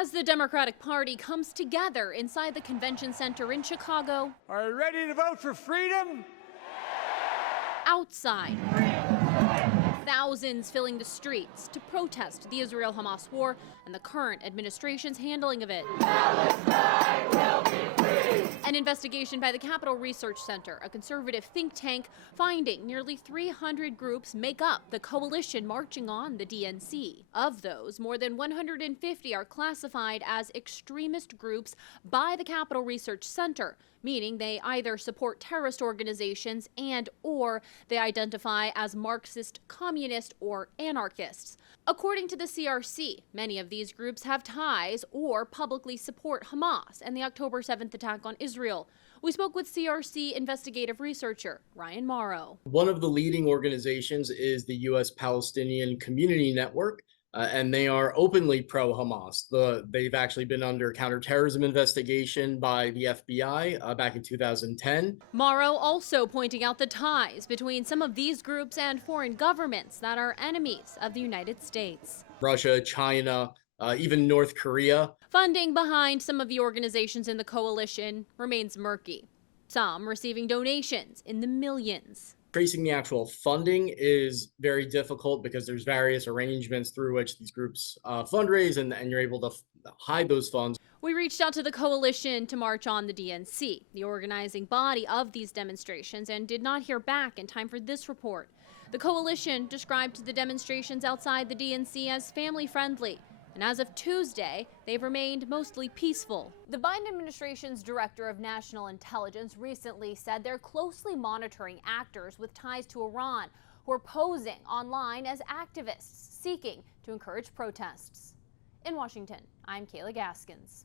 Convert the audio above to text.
As the Democratic Party comes together inside the convention center in Chicago. Are you ready to vote for freedom? Outside, thousands filling the streets to protest the Israel-Hamas war and the current administration's handling of it. An investigation by the Capital Research Center, a conservative think tank, finding nearly 300 groups make up the coalition marching on the DNC. Of those, more than 150 are classified as extremist groups by the Capital Research Center, meaning they either support terrorist organizations and/or they identify as Marxist, communist, or anarchists. According to the CRC, many of these groups have ties or publicly support Hamas and the October 7th attack on Israel. We spoke with CRC investigative researcher Ryan Morrow. One of the leading organizations is the U.S. Palestinian Community Network, and they are openly pro-Hamas. They've actually been under counterterrorism investigation by the FBI back in 2010. Morrow also pointing out the ties between some of these groups and foreign governments that are enemies of the United States. Russia, China, even North Korea. Funding behind some of the organizations in the coalition remains murky, some receiving donations in the millions. Tracing the actual funding is very difficult because there's various arrangements through which these groups fundraise, and you're able to hide those funds. We reached out to the coalition to march on the DNC, the organizing body of these demonstrations, and did not hear back in time for this report. The coalition described the demonstrations outside the DNC as family-friendly. And as of Tuesday, they've remained mostly peaceful. The Biden administration's director of national intelligence recently said they're closely monitoring actors with ties to Iran who are posing online as activists seeking to encourage protests. In Washington, I'm Kayla Gaskins.